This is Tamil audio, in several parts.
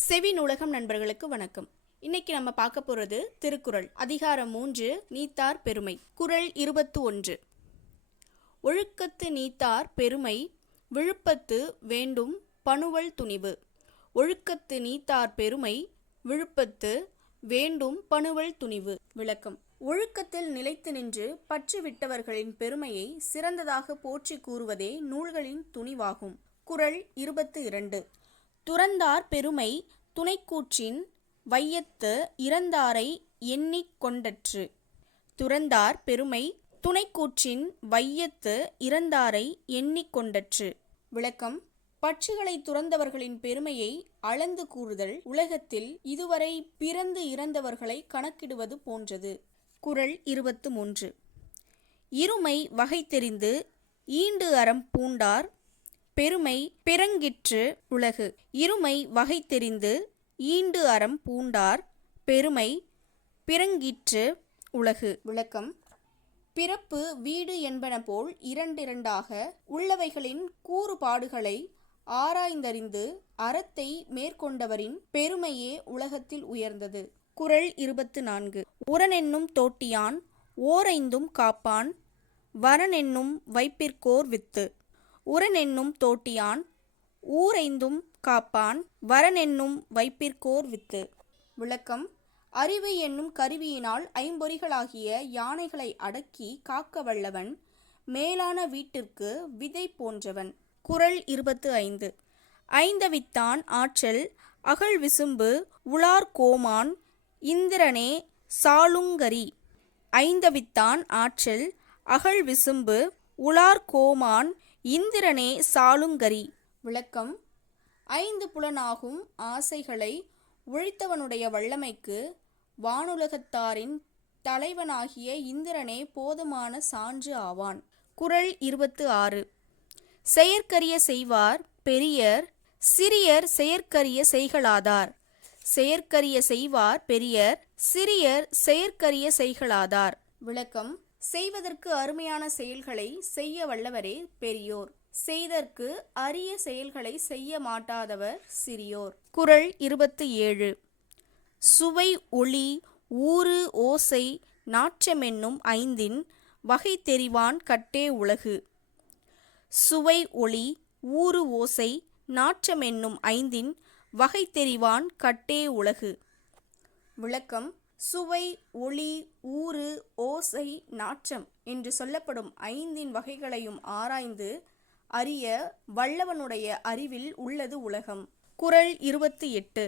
செவி நூலகம் நண்பர்களுக்கு வணக்கம். இன்னைக்கு நம்ம பார்க்க போறது திருக்குறள் அதிகாரம் 3 நீத்தார் பெருமை. குறள் 21. ஒழுக்கத்து நீத்தார் பெருமை விழுப்பத்து வேண்டும் பணுவல் துணிவு. ஒழுக்கத்து நீத்தார் பெருமை விழுப்பத்து வேண்டும் பணுவல் துணிவு. விளக்கம்: ஒழுக்கத்தில் நிலைத்து நின்று பற்று விட்டவர்களின் பெருமையை சிறந்ததாக போற்றி கூறுவதே நூல்களின் துணிவாகும். குறள் 22. துறந்தார் பெருமை துணைக்கூற்றின் வையத்து இறந்தாரை எண்ணிக் கொண்டற்று. துறந்தார் பெருமை துணைக்கூற்றின் வையத்து இறந்தாரை எண்ணிக் கொண்டற்று. விளக்கம்: பற்றுகளை துறந்தவர்களின் பெருமையை அளந்து கூறுதல் உலகத்தில் இதுவரை பிறந்து இறந்தவர்களை கணக்கிடுவது போன்றது. குறள் 23. இருமை வகை தெரிந்து ஈண்டு அறம் பூண்டார் பெருமை பிறங்கிற்று உலகு. இருமை வகை தெரிந்து ஈண்டு அறம் பூண்டார் பெருமை பிறங்கிற்று உலகு. விளக்கம்: பிறப்பு வீடு என்பன போல் இரண்டிரண்டாக உள்ளவைகளின் கூறுபாடுகளை ஆராய்ந்தறிந்து அறத்தை மேற்கொண்டவரின் பெருமையே உலகத்தில் உயர்ந்தது. குறள் 24. உரனென்னும் தோட்டியான் ஓரைந்தும் காப்பான் வரனென்னும் வைப்பிற்கோர் வித்து. உரனென்னும் தோட்டியான் ஊரைந்தும் Kaappaan வரனென்னும் வைப்பிற்கோர் with. விளக்கம்: அறிவு என்னும் கருவியினால் ஐம்பொறிகளாகிய யானைகளை அடக்கி காக்க வல்லவன் மேலான வீட்டிற்கு விதை போன்றவன். குறள் 25. ஐந்தவித்தான் ஆற்றல் அகழ் விசும்பு உளார் கோமான் இந்திரனே சாளுங்கரி. ஐந்தவித்தான் ஆற்றல் அகழ் விசும்பு உளார் கோமான் இந்திரனே சாளுங்கரி. விளக்கம்: ஐந்து புலனாகும் ஆசைகளை ஒழித்தவனுடைய வல்லமைக்கு வானுலகத்தாரின் தலைவனாகிய இந்திரனே போதுமான சான்று ஆவான். குறள் 26. செயற்கரிய செய்வார் பெரியர் சிறியர் செயற்கரிய செய்களாதார். செயற்கரிய செய்வார் பெரியர் சிறியர் செயற்கரிய செய்களாதார். விளக்கம்: செய்வதற்கு அருமையான செயல்களை செய்ய வல்லவரே பெரியோர், செய்தற்கு அரிய செயல்களை செய்ய மாட்டாதவர் சிறியோர். குறள் 27. சுவை ஒளி ஊறு ஓசை நாற்றமென்னும் ஐந்தின் வகை தெரிவான் கட்டே உலகு. சுவை ஒளி ஊறு ஓசை நாற்றமென்னும் ஐந்தின் வகை தெரிவான் கட்டே உலகு. விளக்கம்: சுவை ஒளி ஊறு ஓசை நாற்றம் என்று சொல்லப்படும் ஐந்தின் வகைகளையும் ஆராய்ந்து அறிய வல்லவனுடைய அறிவில் உள்ளது உலகம். குறள் 28.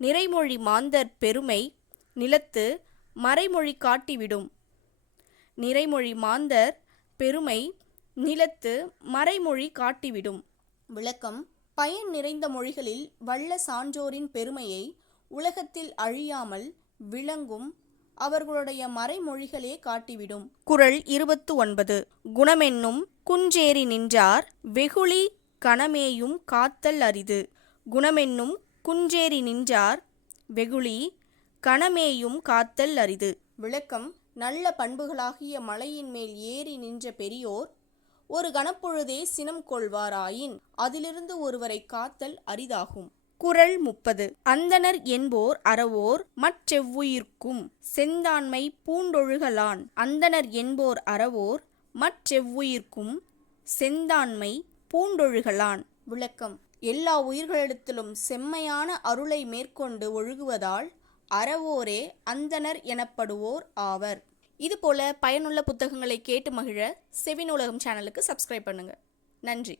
நிறைமொழி மாந்தர் பெருமை நிலத்து மறைமொழி காட்டிவிடும். நிறைமொழி மாந்தர் பெருமை நிலத்து மறைமொழி காட்டிவிடும். விளக்கம்: பயன் நிறைந்த மொழிகளில் வல்ல சான்றோரின் பெருமையை உலகத்தில் அழியாமல் விளங்கும் அவர்களுடைய மறைமொழிகளே காட்டிவிடும். குறள் 29. குணமென்னும் குஞ்சேறி நின்றார் வெகுளி கணமேயும் காத்தல் அரிது. குணமென்னும் குஞ்சேறி நின்றார் வெகுளி கணமேயும் காத்தல் அரிது. விளக்கம்: நல்ல பண்புகளாகிய மலையின் மேல் ஏறி நின்ற பெரியோர் ஒரு கணப்பொழுதே சினம் கொள்வாராயின் அதிலிருந்து ஒருவரை காத்தல் அரிதாகும். குறள் 30. அந்தணர் என்போர் அறவோர் மற்றெவ்வுயிர்க்கும் செந்தாண்மை பூண்டொழுகலான். அந்தணர் என்போர் அறவோர் மற்றெவ்வுயிர்க்கும் செந்தாண்மை பூண்டொழுகலான். விளக்கம்: எல்லா உயிர்களிடத்திலும் செம்மையான அருளை மேற்கொண்டு ஒழுகுவதால் அறவோரே அந்தணர் எனப்படுவோர் ஆவர். இதுபோல பயனுள்ள புத்தகங்களை கேட்டு மகிழ செவி நூலகம் சேனலுக்கு சப்ஸ்கிரைப் பண்ணுங்க. நன்றி.